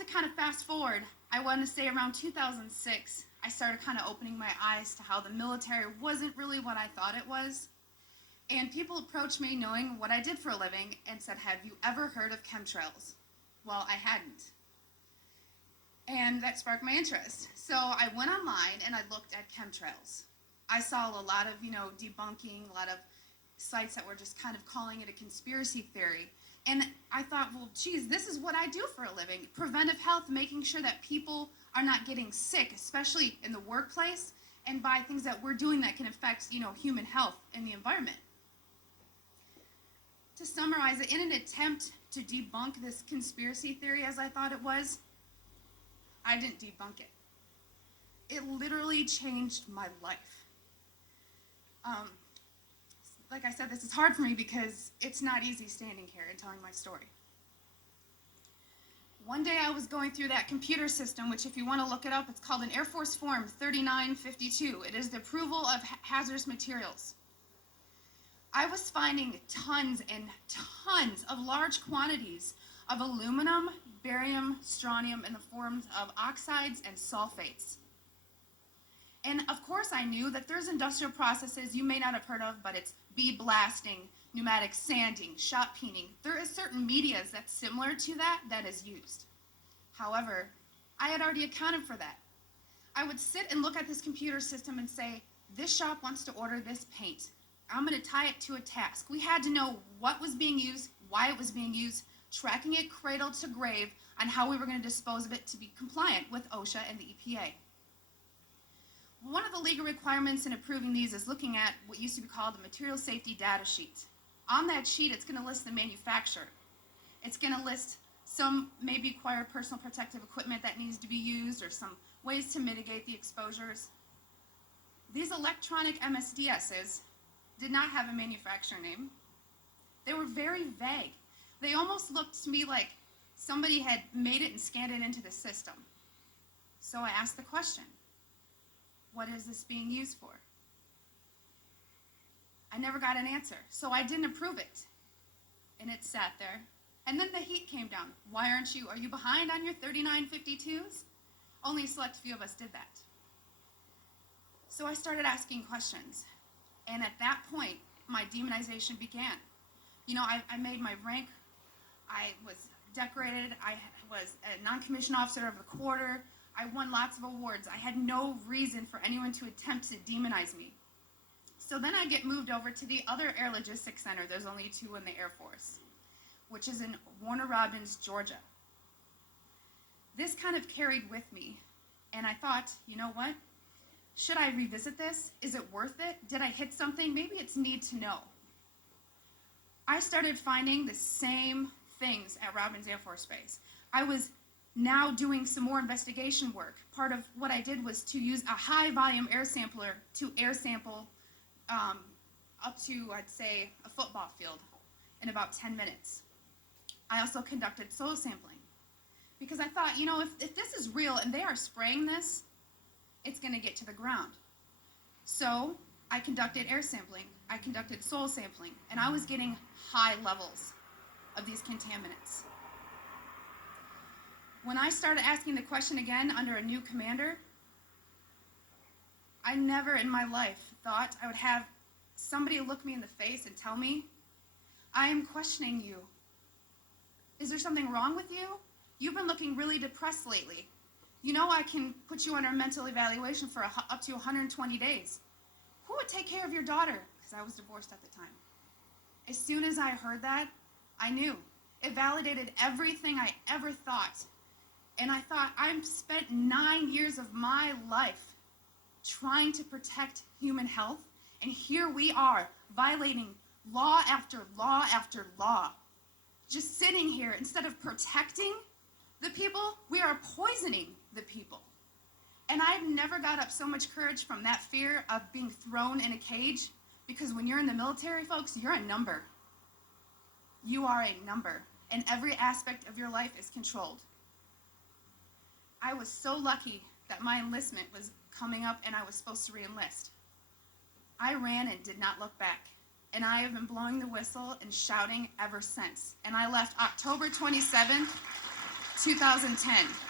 to kind of fast forward. I want to say around 2006, I started kind of opening my eyes to how the military wasn't really what I thought it was. And people approached me knowing what I did for a living and said, have you ever heard of chemtrails? Well, I hadn't. And that sparked my interest. So I went online and I looked at chemtrails. I saw a lot of, debunking, a lot of sites that were just kind of calling it a conspiracy theory. And I thought, well, geez, this is what I do for a living. Preventive health, making sure that people are not getting sick, especially in the workplace, and by things that we're doing that can affect, human health and the environment. To summarize it, in an attempt to debunk this conspiracy theory as I thought it was, I didn't debunk it. It literally changed my life. Like I said, this is hard for me because it's not easy standing here and telling my story. One day I was going through that computer system, which if you want to look it up, it's called an Air Force Form 3952. It is the approval of hazardous materials. I was finding tons and tons of large quantities of aluminum, barium, strontium in the forms of oxides and sulfates. And of course I knew that there's industrial processes you may not have heard of, but it's bead blasting, pneumatic sanding, shot peening. There is certain medias that's similar to that is used. However, I had already accounted for that. I would sit and look at this computer system and say, this shop wants to order this paint. I'm going to tie it to a task. We had to know what was being used, why it was being used, tracking it cradle to grave on how we were going to dispose of it to be compliant with OSHA and the EPA. One of the legal requirements in approving these is looking at what used to be called the material safety data sheet. On that sheet, it's going to list the manufacturer. It's going to list some maybe required personal protective equipment that needs to be used or some ways to mitigate the exposures. These electronic MSDSs did not have a manufacturer name. They were very vague. They almost looked to me like somebody had made it and scanned it into the system. So I asked the question, what is this being used for? I never got an answer, so I didn't approve it. And it sat there. And then the heat came down. Are you behind on your 3952s? Only a select few of us did that. So I started asking questions. And at that point, my demonization began. I made my rank. I was decorated. I was a non-commissioned officer of the quarter. I won lots of awards. I had no reason for anyone to attempt to demonize me. So then I get moved over to the other Air Logistics Center. There's only two in the Air Force, which is in Warner Robins, Georgia. This kind of carried with me, and I thought, you know what? Should I revisit this? Is it worth it? Did I hit something? Maybe it's need to know. I started finding the same things at Robins Air Force Base. I was now doing some more investigation work. Part of what I did was to use a high volume air sampler to air sample up to, I'd say, a football field in about 10 minutes. I also conducted soil sampling because I thought, if this is real and they are spraying this, it's going to get to the ground. So I conducted air sampling, I conducted soil sampling, and I was getting high levels of these contaminants. When I started asking the question again under a new commander, I never in my life thought I would have somebody look me in the face and tell me, I am questioning you. Is there something wrong with you? You've been looking really depressed lately. I can put you under a mental evaluation for up to 120 days. Who would take care of your daughter? Because I was divorced at the time. As soon as I heard that, I knew. It validated everything I ever thought. And I thought, I've spent 9 years of my life trying to protect human health, and here we are, violating law after law after law. Just sitting here, instead of protecting the people, we are poisoning the people. And I've never got up so much courage from that fear of being thrown in a cage, because when you're in the military, folks, you're a number. You are a number, and every aspect of your life is controlled. I was so lucky that my enlistment was coming up and I was supposed to re-enlist. I ran and did not look back, and I have been blowing the whistle and shouting ever since. And I left October 27th, 2010.